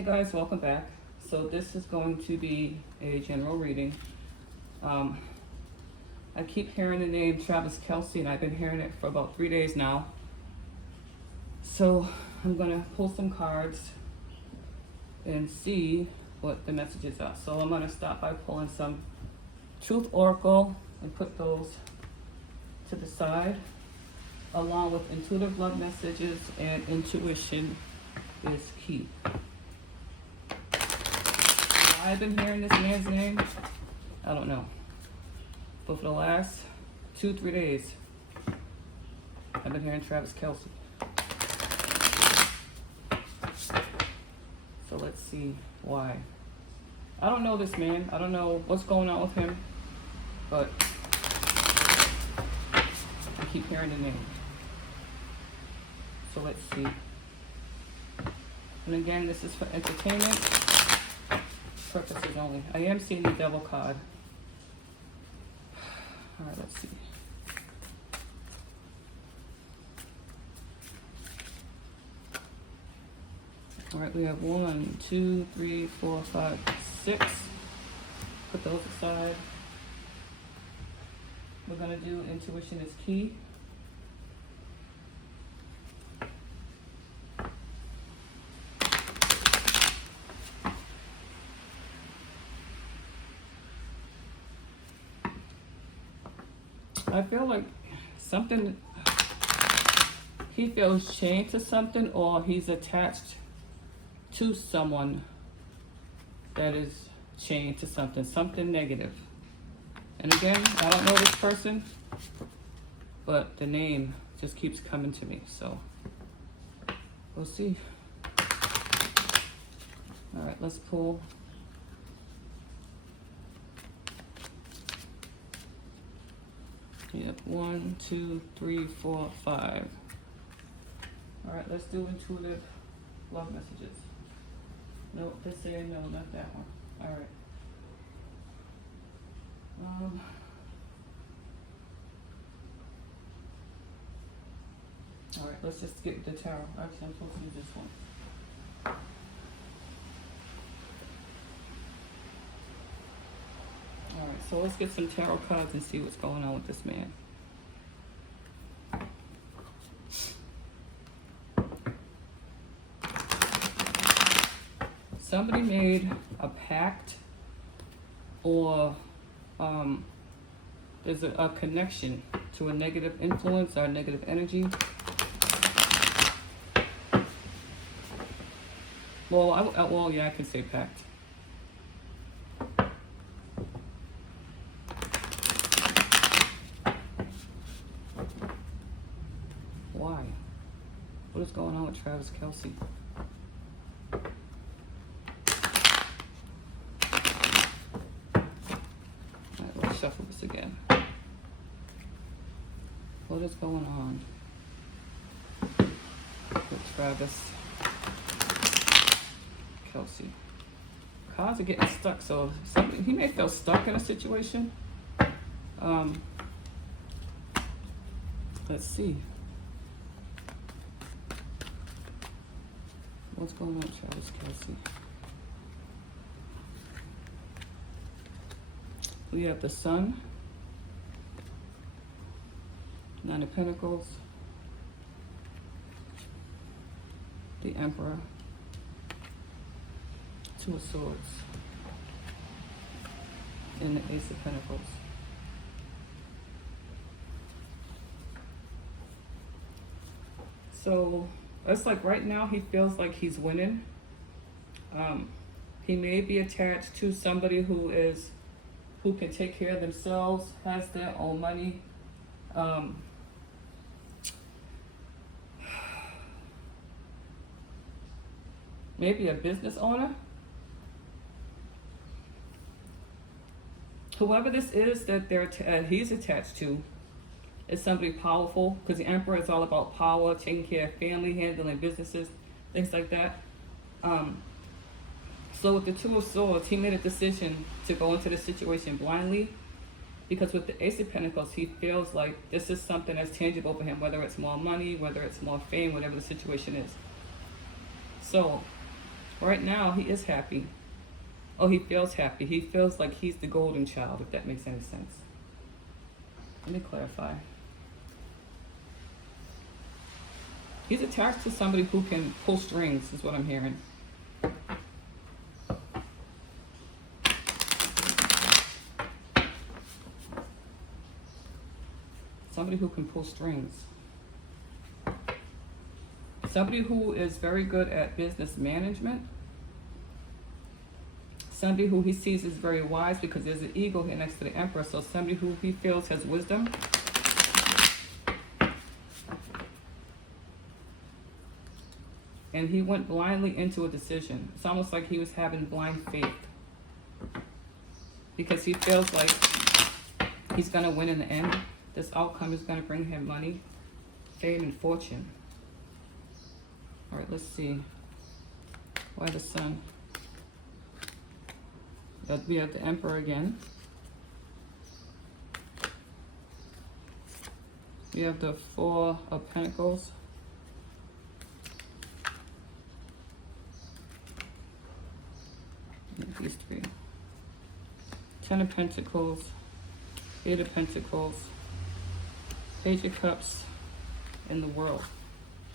Hey guys, welcome back. So this is going to be a general reading. I keep hearing the name Travis Kelce, and I've been hearing it for about 3 days now. So I'm gonna pull some cards and see what the messages are. So I'm gonna start by pulling some Truth Oracle and put those to the side, along with intuitive love messages and intuition is key. I've been hearing this man's name, I don't know, but for the last 2-3 days, I've been hearing Travis Kelce. So let's see why. I don't know this man. I don't know what's going on with him, but I keep hearing the name. So let's see. And again, this is for entertainment purposes only. I am seeing the Devil card. All right, let's see. All right, we have 1, 2, 3, 4, 5, 6. Put those aside. We're gonna do intuition is key. I feel like something, he feels chained to something, or he's attached to someone that is chained to something negative. And again, I don't know this person, but the name just keeps coming to me, so we'll see. All right, let's pull. Yep, 1, 2, 3, 4, 5. All right, let's do intuitive love messages. Nope, they're saying no, not that one. All right. All right, let's just get the tarot. Actually, I'm supposed to use this one. All right, so let's get some tarot cards and see what's going on with this man. Somebody made a pact, or there's a connection to a negative influence or negative energy. Well, yeah, I can say pact. Why? What is going on with Travis Kelce? Alright, let's shuffle this again. What is going on with Travis Kelce? Cards are getting stuck, so he may feel stuck in a situation. Let's see. What's going on with Travis Kelce? We have the Sun, 9 of Pentacles, the Emperor, 2 of Swords, and the Ace of Pentacles. So it's like right now he feels like he's winning. He may be attached to somebody who can take care of themselves, has their own money. Maybe a business owner. Whoever this is that he's attached to is somebody powerful, because the Emperor is all about power, taking care of family, handling businesses, things like that. So with the 2 of Swords, he made a decision to go into the situation blindly, because with the Ace of Pentacles, he feels like this is something that's tangible for him, whether it's more money, whether it's more fame, whatever the situation is. So Right now, he is happy. Oh, he feels happy. He feels like he's the golden child, if that makes any sense. Let me clarify. He's attached to somebody who can pull strings, is what I'm hearing. Somebody who can pull strings. Somebody who is very good at business management. Somebody who he sees is very wise, because there's an eagle here next to the Emperor. So somebody who he feels has wisdom. And he went blindly into a decision. It's almost like he was having blind faith, because he feels like he's going to win in the end. This outcome is going to bring him money, fame, and fortune. All right, let's see. Why the Sun? We have the Emperor again. We have the Four of Pentacles. These three. Ten of Pentacles. Eight of Pentacles. Page of Cups. And the World.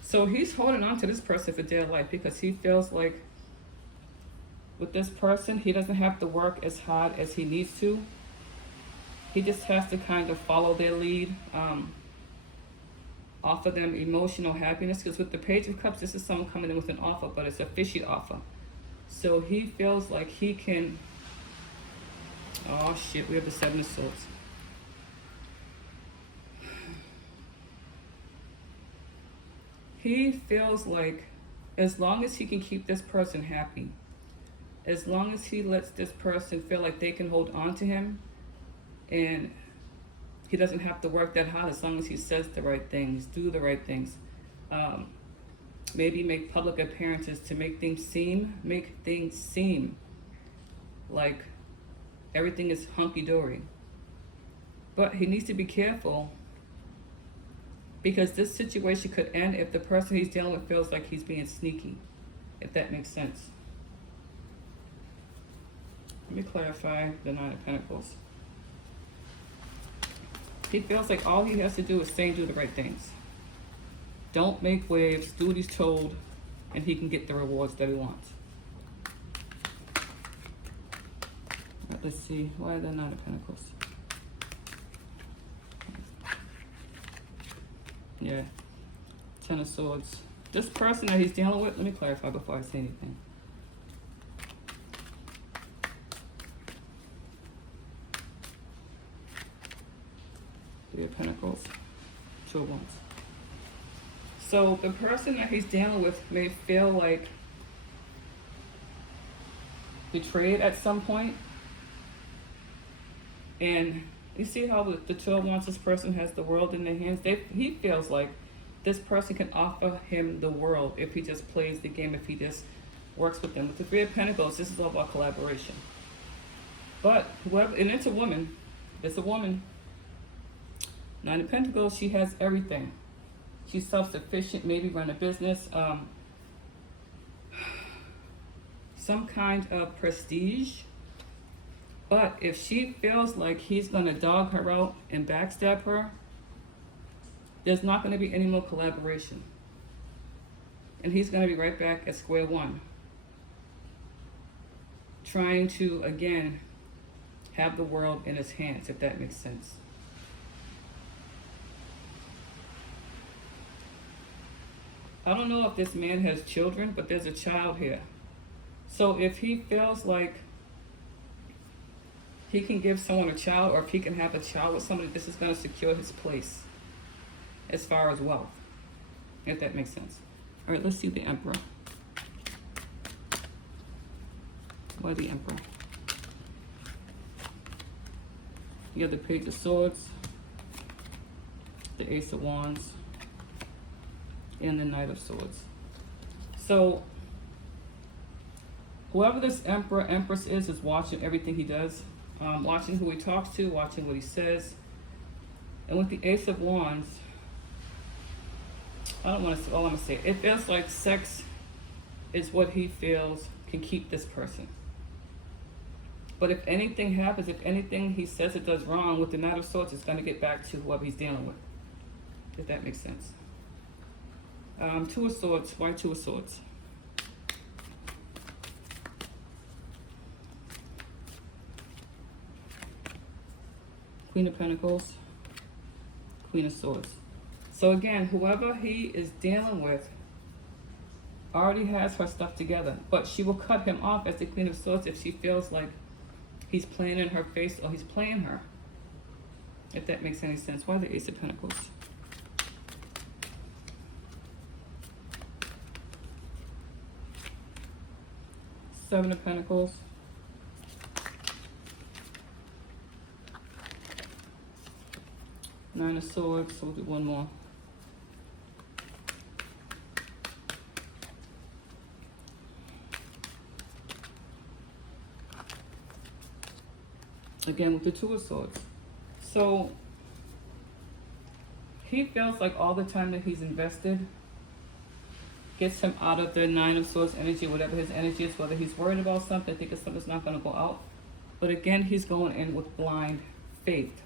So he's holding on to this person for dear life, because he feels like with this person, he doesn't have to work as hard as he needs to. He just has to kind of follow their lead, offer them emotional happiness. Because with the Page of Cups, this is someone coming in with an offer, but it's a fishy offer. So he feels like he can... Oh shit, we have the Seven of Swords. He feels like as long as he can keep this person happy, as long as he lets this person feel like they can hold on to him, and he doesn't have to work that hard, as long as he says the right things, do the right things, maybe make public appearances to make things seem like everything is hunky-dory. But he needs to be careful, because this situation could end if the person he's dealing with feels like he's being sneaky, if that makes sense. Let me clarify the Nine of Pentacles. He feels like all he has to do is say and do the right things. Don't make waves, do what he's told, and he can get the rewards that he wants. All right, let's see. Why the Nine of Pentacles? Yeah. Ten of Swords. This person that he's dealing with, let me clarify before I say anything. Three of Pentacles, Two of Wands. So the person that he's dealing with may feel like betrayed at some point. And you see how with the Two of Wands, this person has the world in their hands. He feels like this person can offer him the world if he just plays the game, if he just works with them. With the Three of Pentacles, this is all about collaboration. But whoever, and it's a woman. It's a woman. Nine of Pentacles, she has everything. She's self-sufficient, maybe run a business, some kind of prestige. But if she feels like he's going to dog her out and backstab her, there's not going to be any more collaboration. And he's going to be right back at square one, trying to, again, have the world in his hands, if that makes sense. I don't know if this man has children, but there's a child here. So if he feels like he can give someone a child, or if he can have a child with somebody, this is going to secure his place as far as wealth, if that makes sense. All right, let's see the Emperor. Why the Emperor? You have the Page of Swords, the Ace of Wands, and the Knight of Swords. So whoever this Emperor, Empress is watching everything he does, watching who he talks to, watching what he says. And with the Ace of Wands, I don't want to say all I'm going to say. It feels like sex is what he feels can keep this person. But if anything happens, if anything he says it does wrong with the Knight of Swords, it's going to get back to whoever he's dealing with. If that makes sense. Two of Swords. Why Two of Swords? Queen of Pentacles. Queen of Swords. So again, whoever he is dealing with already has her stuff together. But she will cut him off as the Queen of Swords if she feels like he's playing in her face or he's playing her. If that makes any sense. Why the Ace of Pentacles? Seven of Pentacles. Nine of Swords. So we'll do one more. Again with the Two of Swords. So he feels like all the time that he's invested gets him out of the Nine of Swords energy, whatever his energy is, whether he's worried about something, thinking something's not going to go out. But again, he's going in with blind faith,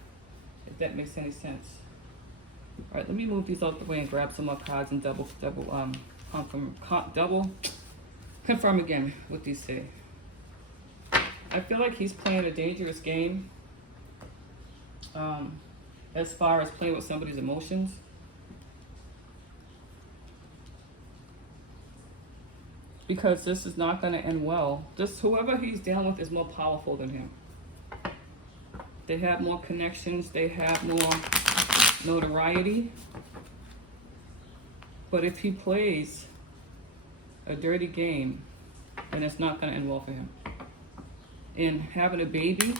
if that makes any sense. All right, let me move these out the way and grab some more cards and double confirm again what these say. I feel like he's playing a dangerous game as far as playing with somebody's emotions. Because this is not going to end well. Whoever he's dealing with is more powerful than him. They have more connections. They have more notoriety. But if he plays a dirty game, then it's not going to end well for him. And having a baby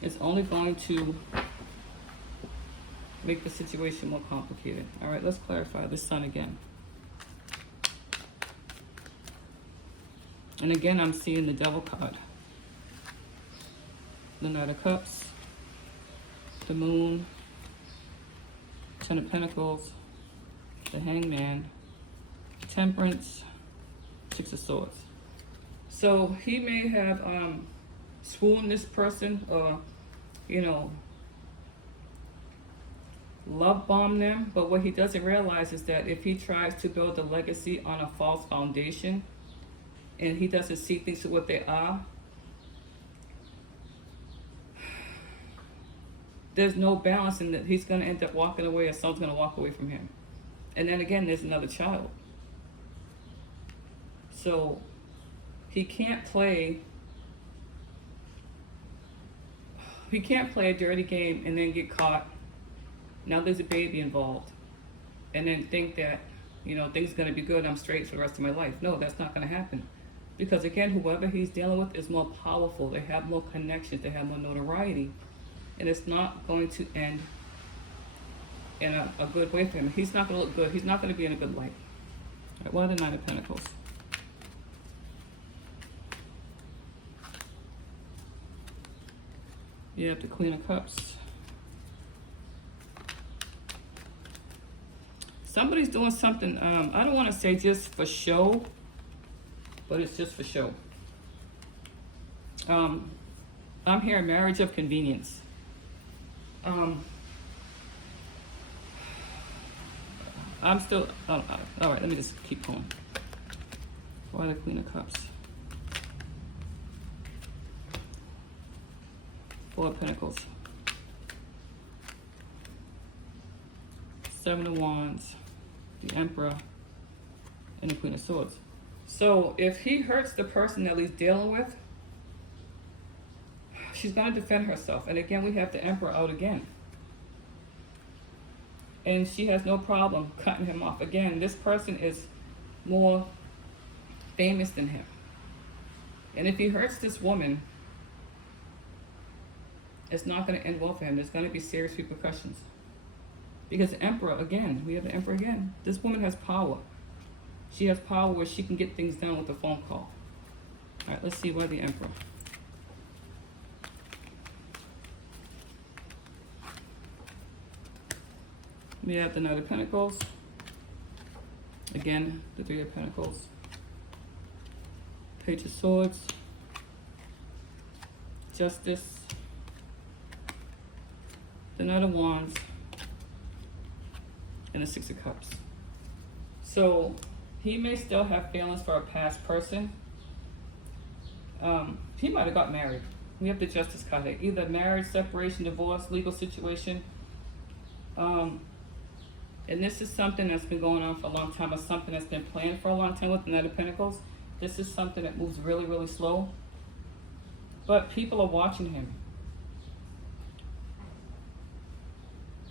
is only going to make the situation more complicated. All right, let's clarify the Sun again. And again, I'm seeing the Devil card. The Knight of Cups, the Moon, Ten of Pentacles, the Hangman, Temperance, Six of Swords. So he may have swooned this person or, you know, love bombed them. But what he doesn't realize is that if he tries to build a legacy on a false foundation and he doesn't see things for what they are, there's no balance in that. He's going to end up walking away or someone's going to walk away from him. And then again, there's another child. So he can't play a dirty game and then get caught. Now there's a baby involved. And then think that, you know, things are going to be good, I'm straight for the rest of my life. No, that's not going to happen. Because again, whoever he's dealing with is more powerful. They have more connections. They have more notoriety. And it's not going to end in a good way for him. He's not going to look good. He's not going to be in a good light. All right, what are the Nine of Pentacles? You have the Queen of Cups. Somebody's doing something, I don't want to say just for show, but it's just for show. I'm hearing marriage of convenience. I'm still, all right, let me just keep going. Why the Queen of Cups? Four of Pentacles. Seven of Wands. The Emperor. And the Queen of Swords. So if he hurts the person that he's dealing with, she's going to defend herself. And again, we have the Emperor out again. And she has no problem cutting him off. Again, this person is more famous than him. And if he hurts this woman, it's not going to end well for him. There's going to be serious repercussions. Because the Emperor, again, we have the Emperor again. This woman has power. She has power where she can get things done with a phone call. All right, let's see why the Emperor. We have the Knight of Pentacles. Again, the Three of Pentacles. Page of Swords, Justice, the Knight of Wands, and the Six of Cups. So he may still have feelings for a past person. He might have got married. We have the Justice card here. Either marriage, separation, divorce, legal situation. And this is something that's been going on for a long time, or something that's been planned for a long time with the Knight of Pentacles. This is something that moves really, really slow. But people are watching him.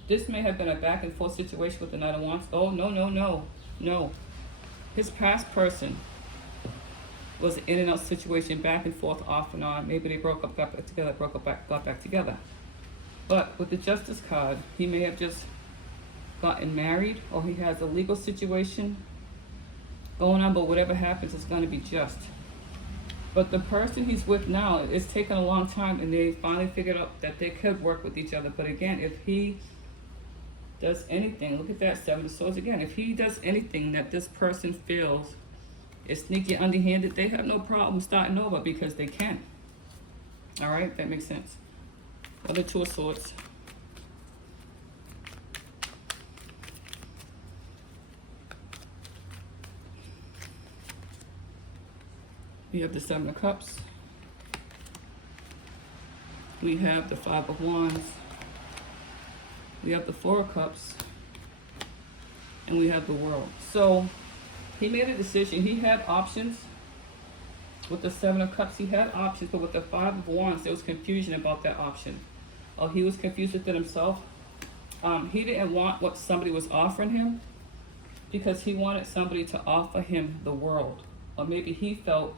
This may have been a back and forth situation with the Knight of Wands. Oh, no, no, no, no. His past person was an in and out situation, back and forth, off and on. Maybe they broke up, got back together, broke up, got back together. But with the Justice card, he may have just gotten married, or he has a legal situation going on, but whatever happens, it's going to be just. But the person he's with now, it's taken a long time, and they finally figured out that they could work with each other. But again, if he does anything, look at that, Seven of Swords again. If he does anything that this person feels is sneaky, underhanded, they have no problem starting over because they can. All right, that makes sense. Other Two of Swords. We have the Seven of Cups. We have the Five of Wands. We have the Four of Cups. And we have the World. So he made a decision. He had options. With the Seven of Cups, he had options, but with the Five of Wands, there was confusion about that option. Oh, he was confused with it himself. He didn't want what somebody was offering him, because he wanted somebody to offer him the world. Or maybe he felt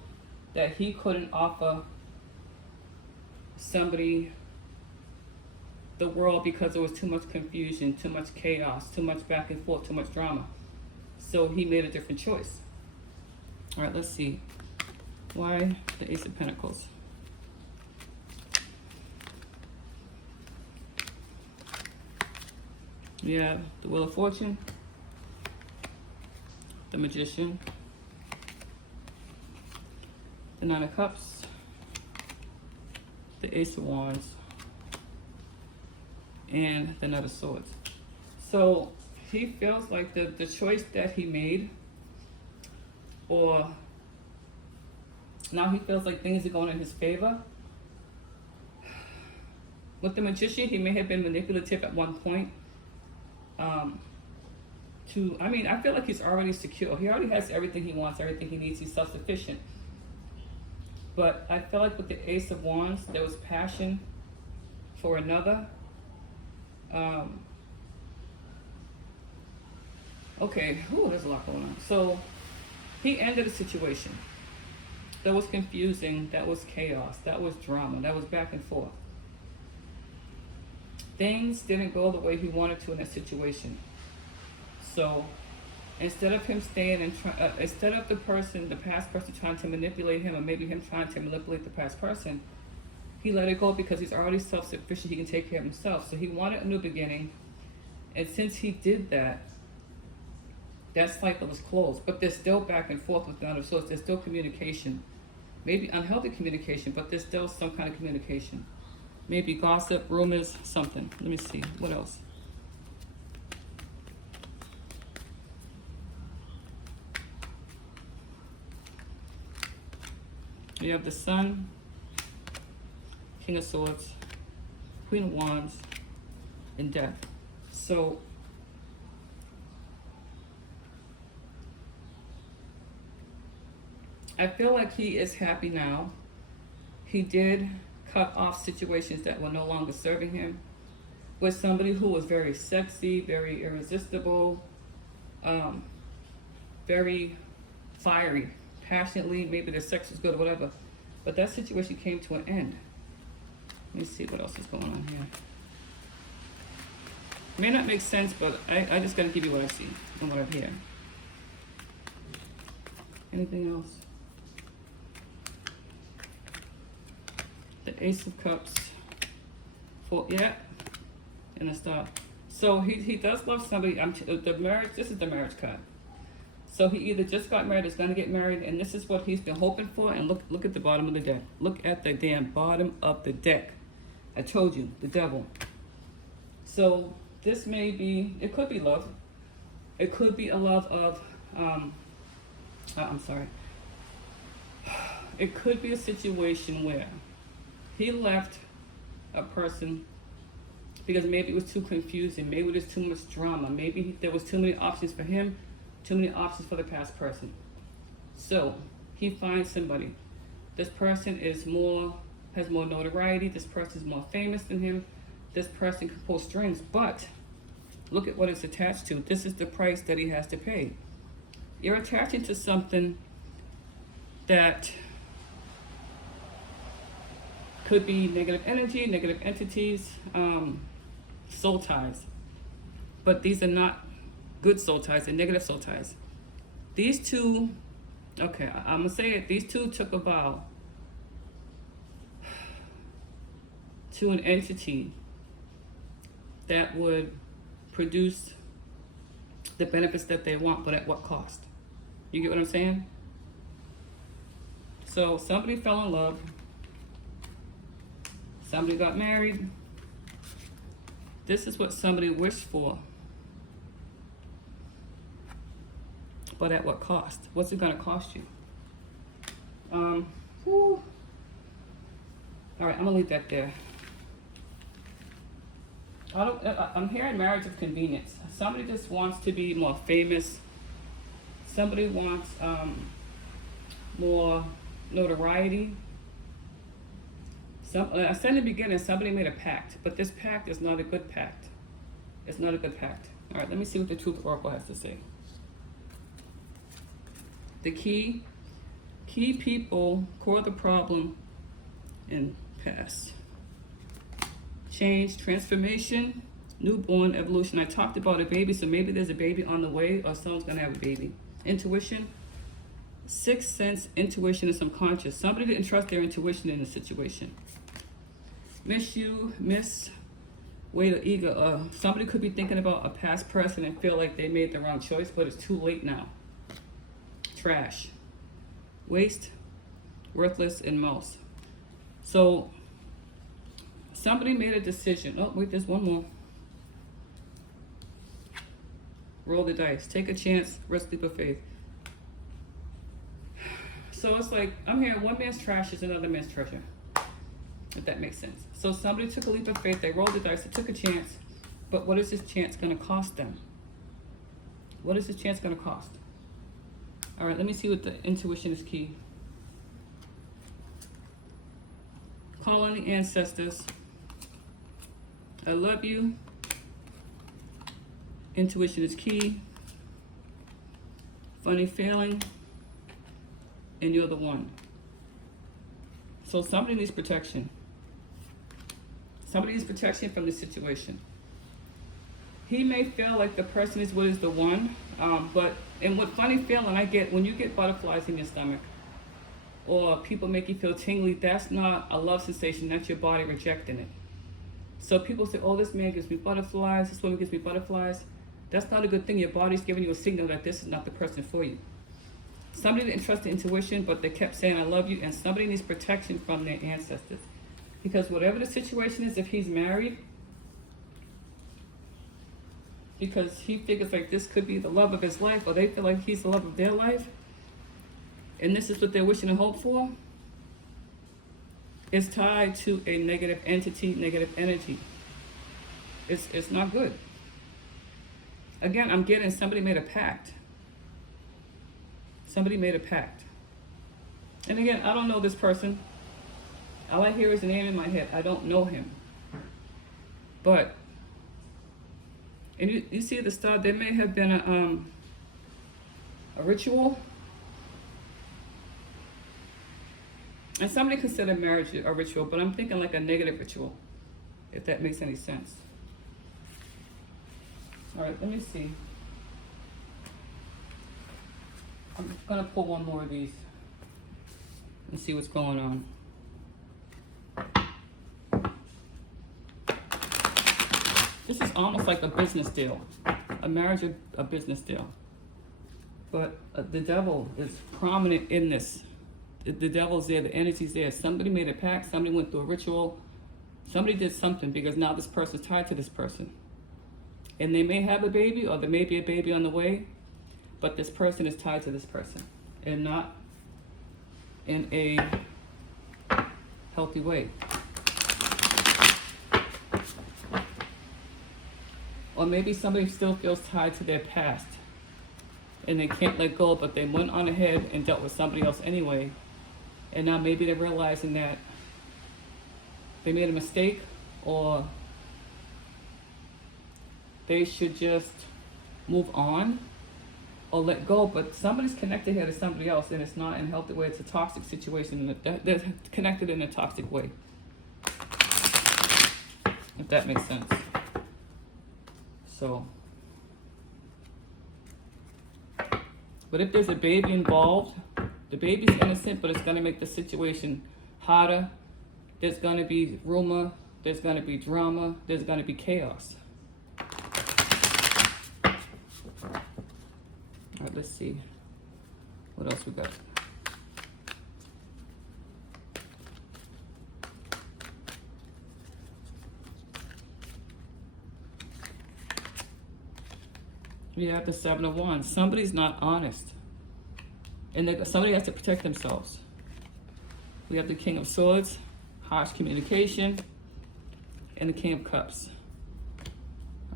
that he couldn't offer somebody the world because there was too much confusion, too much chaos, too much back and forth, too much drama. So he made a different choice. All right, let's see. Why the Ace of Pentacles? We have the Wheel of Fortune, the Magician, the Nine of Cups, the Ace of Wands, and the Knight of Swords. So he feels like the choice that he made, or now he feels like things are going in his favor. With the Magician, he may have been manipulative at one point. I feel like he's already secure. He already has everything he wants, everything he needs. He's self-sufficient. But I feel like with the Ace of Wands, there was passion for another. Okay, there's a lot going on. So he ended a situation. That was confusing, that was chaos, that was drama, that was back and forth. Things didn't go the way he wanted to in that situation. So instead of him staying and instead of the past person trying to manipulate him, or maybe him trying to manipulate the past person, he let it go because he's already self-sufficient. He can take care of himself. So he wanted a new beginning. And since he did that, that cycle was closed. But there's still back and forth with the Knight of Swords. There's still communication. Maybe unhealthy communication, but there's still some kind of communication. Maybe gossip, rumors, something. Let me see. What else? You have the Sun, King of Swords, Queen of Wands, and Death. So I feel like he is happy now. He did cut off situations that were no longer serving him with somebody who was very sexy, very irresistible, very fiery, passionately. Maybe the sex was good or whatever. But that situation came to an end. Let me see what else is going on here. May not make sense, but I just gotta give you what I see and what I hear. Anything else? The Ace of Cups. And a Star. So he does love somebody. The marriage. This is the marriage card. So he either just got married, is going to get married, and this is what he's been hoping for. And look at the bottom of the deck. Look at the damn bottom of the deck. I told you, the devil. So this may be, it could be love. It could be a love of, I'm sorry. It could be a situation where he left a person because maybe it was too confusing, maybe there's too much drama, maybe there was too many options for him, too many options for the past person. So he finds somebody. This person has more notoriety, this person is more famous than him, this person can pull strings, but look at what it's attached to. This is the price that he has to pay. You're attaching to something that could be negative energy, negative entities, soul ties. But these are not good soul ties, they're negative soul ties. These two, okay, I'm gonna say it, these two took a vow to an entity that would produce the benefits that they want, but at what cost? You get what I'm saying? So somebody fell in love, somebody got married. This is what somebody wished for. But at what cost? What's it gonna cost you? All right, I'm gonna leave that there. I'm hearing marriage of convenience. Somebody just wants to be more famous. Somebody wants more notoriety. I said in the beginning, somebody made a pact, but this pact is not a good pact. It's not a good pact. All right, let me see what the Truth Oracle has to say. The key people, core of the problem, and past. Change, transformation, newborn, evolution. I talked about a baby, so maybe there's a baby on the way or someone's gonna have a baby. Intuition, sixth sense, intuition, and subconscious. Somebody didn't trust their intuition in a situation. Weight of ego. Somebody could be thinking about a past person and feel like they made the wrong choice, but it's too late now. Trash, waste, worthless, and mouse. So somebody made a decision. Oh, wait, there's one more. Roll the dice. Take a chance. Risk, leap of faith. So it's like, I'm hearing one man's trash is another man's treasure. If that makes sense. So somebody took a leap of faith. They rolled the dice. They took a chance. But what is this chance going to cost them? What is this chance going to cost? All right, let me see what the intuition is key. Call on the ancestors. I love you. Intuition is key. Funny feeling. And you're the one. So somebody needs protection. Somebody needs protection from this situation. He may feel like the person is what is the one, but and what funny feeling I get when you get butterflies in your stomach, or people make you feel tingly, that's not a love sensation, that's your body rejecting it. So people say, oh, this man gives me butterflies, this woman gives me butterflies. That's not a good thing. Your body's giving you a signal that this is not the person for you. Somebody didn't trust the intuition, but they kept saying, I love you, and somebody needs protection from their ancestors. Because whatever the situation is, if he's married, because he figures like this could be the love of his life, or they feel like he's the love of their life, and this is what they're wishing and hope for, it's tied to a negative entity, negative energy. It's not good. Again, I'm getting somebody made a pact. Somebody made a pact. And again, I don't know this person. All I hear is a name in my head. I don't know him. But, and you see the star, there may have been a ritual. And somebody considered marriage a ritual, but I'm thinking like a negative ritual, if that makes any sense. All right, let me see. I'm gonna pull one more of these and see what's going on. This is almost like a business deal, a marriage, a business deal. But the devil is prominent in this. The devil's there, the energy's there. Somebody made a pact, somebody went through a ritual, somebody did something because now this person's tied to this person. And they may have a baby or there may be a baby on the way, but this person is tied to this person and not in a healthy way. Or maybe somebody still feels tied to their past and they can't let go, but they went on ahead and dealt with somebody else anyway. And now maybe they're realizing that they made a mistake or they should just move on or let go. But somebody's connected here to somebody else and it's not in a healthy way. It's a toxic situation. They're connected in a toxic way. If that makes sense. So, but if there's a baby involved, the baby's innocent, but it's going to make the situation harder. There's going to be rumor, there's going to be drama, there's going to be chaos. All right, let's see. What else we got? We have the Seven of Wands. Somebody's not honest. And somebody has to protect themselves. We have the King of Swords, harsh communication, and the King of Cups.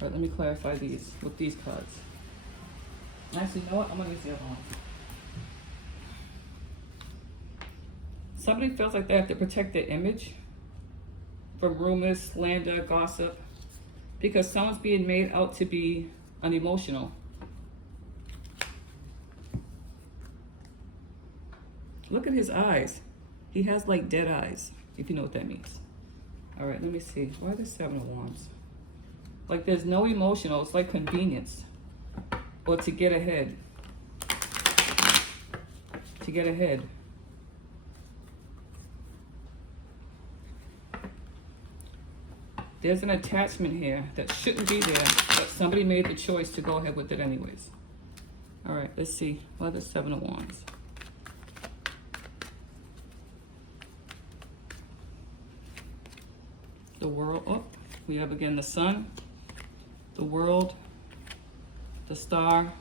All right, let me clarify these with these cards. Actually, you know what? I'm going to use the other one. Somebody feels like they have to protect their image from rumors, slander, gossip, because someone's being made out to be unemotional. Look at his eyes. He has like dead eyes, if you know what that means. All right, let me see. Why the Seven of Wands? Like there's no emotional. It's like convenience or to get ahead. To get ahead. There's an attachment here that shouldn't be there, but somebody made the choice to go ahead with it anyways. All right, let's see. Why the Seven of Wands? The World. Oh, we have again the Sun, the World, the Star,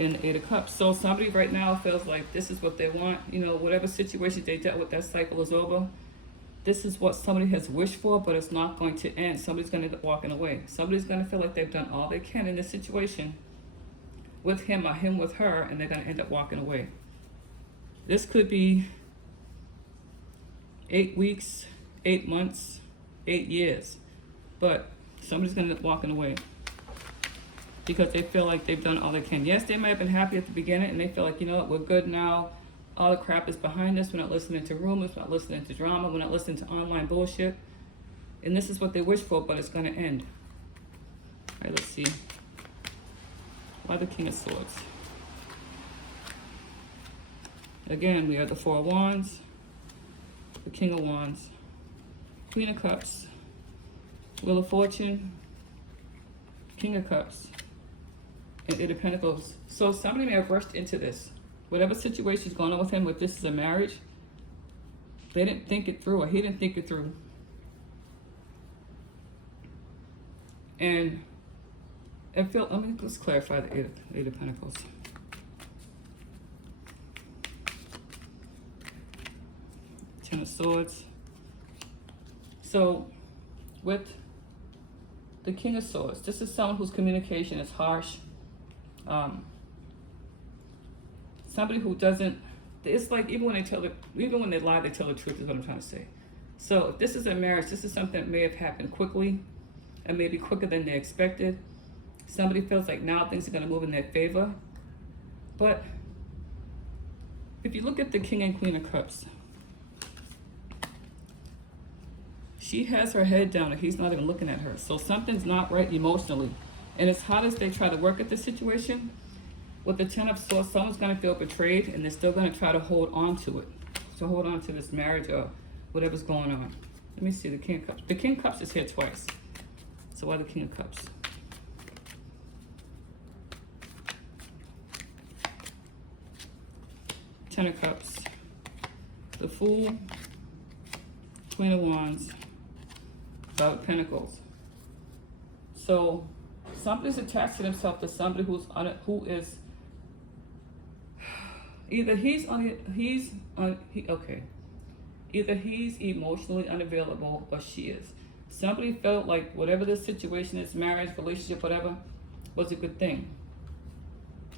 and the Eight of Cups. So somebody right now feels like this is what they want. You know, whatever situation they dealt with, that cycle is over. This is what somebody has wished for, but it's not going to end. Somebody's going to end up walking away. Somebody's going to feel like they've done all they can in this situation with him or him with her, and they're going to end up walking away. This could be 8 weeks, 8 months, 8 years, but somebody's going to end up walking away because they feel like they've done all they can. Yes, they might have been happy at the beginning, and they feel like, you know what, we're good now. All the crap is behind us. We're not listening to rumors. We're not listening to drama. We're not listening to online bullshit. And this is what they wish for, but it's going to end. All right, let's see. Why the King of Swords? Again, we have the Four of Wands, the King of Wands, Queen of Cups, Wheel of Fortune, King of Cups, and Eight of Pentacles. So somebody may have rushed into this. Whatever situation is going on with him, with this is a marriage, they didn't think it through, or he didn't think it through. And I feel, let's clarify the Eight of Pentacles. Ten of Swords. So, with the King of Swords, this is someone whose communication is harsh. Somebody who doesn't, it's like even when they lie, they tell the truth is what I'm trying to say. So if this is a marriage, this is something that may have happened quickly and maybe quicker than they expected. Somebody feels like now things are going to move in their favor. But if you look at the King and Queen of Cups, she has her head down and he's not even looking at her. So something's not right emotionally. And as hard as they try to work at the situation, with the Ten of Swords, someone's going to feel betrayed and they're still going to try to hold on to it. To hold on to this marriage or whatever's going on. Let me see the King of Cups. The King of Cups is here twice. So why the King of Cups? Ten of Cups, the Fool, Queen of Wands, Five of Pentacles. So somebody's attaching himself to somebody who is either either he's emotionally unavailable or she is. Somebody felt like whatever the situation is, marriage, relationship, whatever, was a good thing.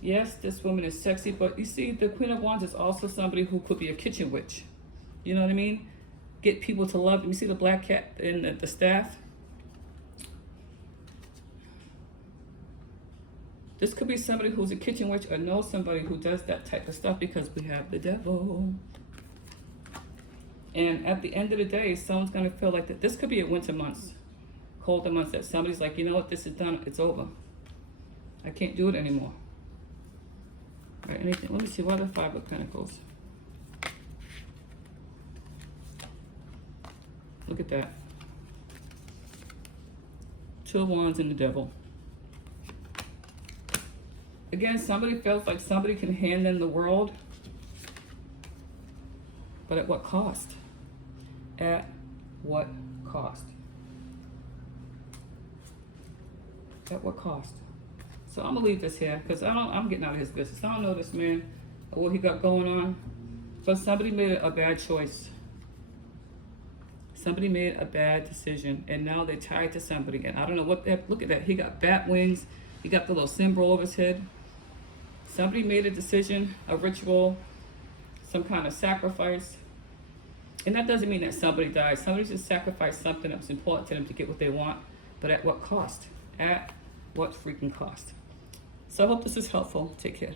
Yes, this woman is sexy, but you see, the Queen of Wands is also somebody who could be a kitchen witch. You know what I mean? Get people to love them. You see the black cat and the staff? This could be somebody who's a kitchen witch or knows somebody who does that type of stuff, because we have the Devil. And at the end of the day, someone's going to feel like that. This could be a winter months, colder months, that somebody's like, you know what, this is done, it's over. I can't do it anymore. All right, anything, let me see, what are the Five of Pentacles? Look at that. Two of Wands and the Devil. Again, somebody feels like somebody can hand them the world, but at what cost? At what cost? At what cost? So I'm gonna leave this here because I'm getting out of his business. I don't know this man or what he got going on, but somebody made a bad choice. Somebody made a bad decision, and now they're tied to somebody. And I don't know what the heck. Look at that. He got bat wings. He got the little symbol over his head. Somebody made a decision, a ritual, some kind of sacrifice. And that doesn't mean that somebody died. Somebody just sacrificed something that was important to them to get what they want. But at what cost? At what freaking cost? So I hope this is helpful. Take care.